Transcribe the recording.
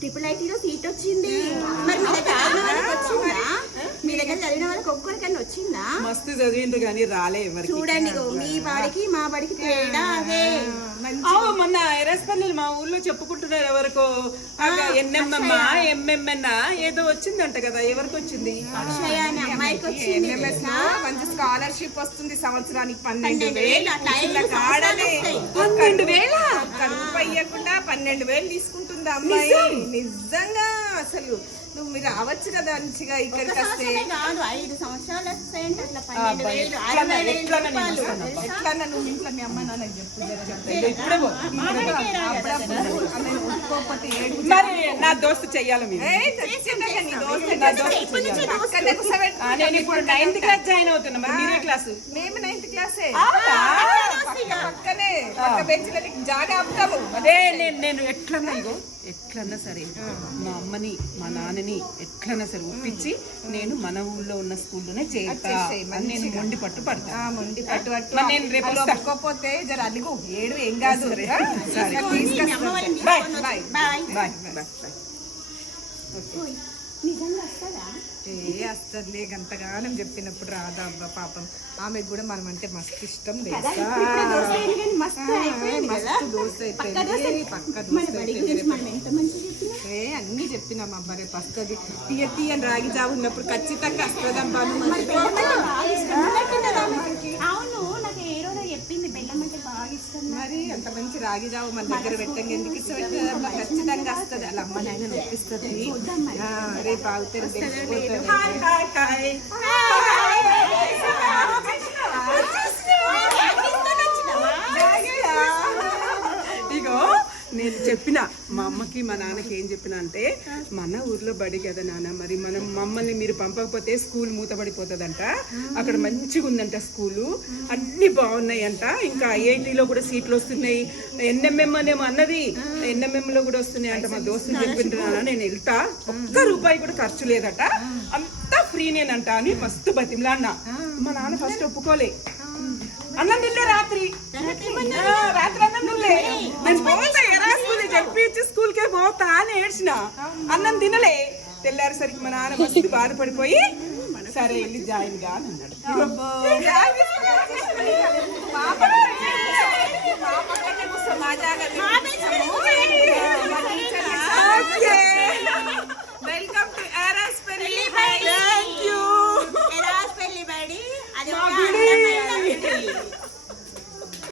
Triple ఐటీలో seat వచ్చింది. మరి మీ దగ్గర చదివిన వాళ్ళకి వచ్చిందా? మీ దగ్గర చదివిన వాళ్ళకి ఒక్కొక్కరికన్నా వచ్చిందా? మస్తు చదివిండ్రు కానీ రాలే ఎవరికి. చూడండి మీ వాడికి మా వాడికి తేడా అదే. మొన్న ఎరస్పల్లి మా ఊర్లో చెప్పుకుంటున్నారు ఎవరికో ఎన్ఎంఎం ఎంఎంఎన్ ఏదో వచ్చిందంట కదా. ఎవరికి వచ్చింది? అక్షయ అనే అమ్మాయికి వచ్చింది. మంచి స్కాలర్షిప్ వస్తుంది సంవత్సరానికి 12,000 రూపాయి ఇవ్వకుండా 12,000 తీసుకుంటుంది అమ్మాయి. నిజంగా అసలు నువ్వు మీరు రావచ్చు కదా మంచిగా ఇక్కడికి వస్తే. 5 సంవత్సరాలు వస్తాయంటే అట్లా 12,000 ఎట్లా నువ్వు ఇంట్లో మీ అమ్మ నాన్నకి చెప్పు. మరి నా దోస్తు చెయ్యాలి మీరు. నేను ఇప్పుడు 9th క్లాస్ జాయిన్ అవుతున్నా. మరి మీరే క్లాసు? మేము 9th క్లాసే. పక్కనే పక్క బెంచ్లకి జాగా అమ్ముతాము. అదే నేను ఎట్లన్నా సరే మా అమ్మని మా నాన్నని ఎట్లన్నా సరే ఒప్పించి నేను మన ఊళ్ళో ఉన్న స్కూల్లోనే చేస్తా. నేను మొండి పట్టు పడతా. మొండి పట్టు నేను రేపు ఒప్పుకోపోతే జర అదిగో ఏడు ఏం కాదు. నిజంగా వస్తుందా? వస్తుందిలే. గంతగానం చెప్పినప్పుడు రాదా అబ్బా పాపం. ఆమెకు కూడా మనం అంటే మస్తు ఇష్టం. అన్ని చెప్పినాం అబ్బా. రేపు వస్తుంది తీయని రాగి జాబు ఉన్నప్పుడు ఖచ్చితంగా వస్తుందమ్మా. అవును, నాకు ఏ రోజు చెప్పింది బెల్లం అంటే బాగా ఇష్టం. మరి అంత మంచి రాగి జాబు మన దగ్గర పెట్టంగా ఎందుకు ఇష్టం? ఖచ్చితంగా వస్తుంది. అలా అమ్మ నాయన నొప్పిస్తుంది. రేపు ఆగుతారు. ఇగో నేను చెప్పిన మా అమ్మకి మా నాన్నకి ఏం చెప్పిన అంటే, మన ఊర్లో బడి కదా నాన్న, మరి మమ్మల్ని మీరు పంపకపోతే స్కూల్ మూతపడిపోతుందంట. అక్కడ మంచిగా ఉందంట స్కూలు, అన్ని బాగున్నాయంట. ఇంకా ఐఐటీలో కూడా సీట్లు వస్తున్నాయి. ఎన్ఎంఎం అనేమో అన్నది, ఎన్ఎంఎంలో కూడా వస్తున్నాయి అంట. మా దోస్తులు చెప్పింటున్నా, నేను వెళ్తా, ఒక్క రూపాయి కూడా ఖర్చు లేదట, అంతా ఫ్రీనేనంట అని మస్తు బతిమలాడినా. మా నాన్న ఫస్ట్ ఒప్పుకోలే. అన్నం తింటే రాత్రి అన్నం తినలే. నేను పోతా ఎరాస్కూల్ చెప్పించి స్కూల్కే పోతా అని ఏడ్చిన. అన్నం తినలే. తెల్లారేసరికి మా నాన్న మస్తు బాధపడిపోయి సరే వెళ్ళి జాయిన్ గా అని అన్నాడు.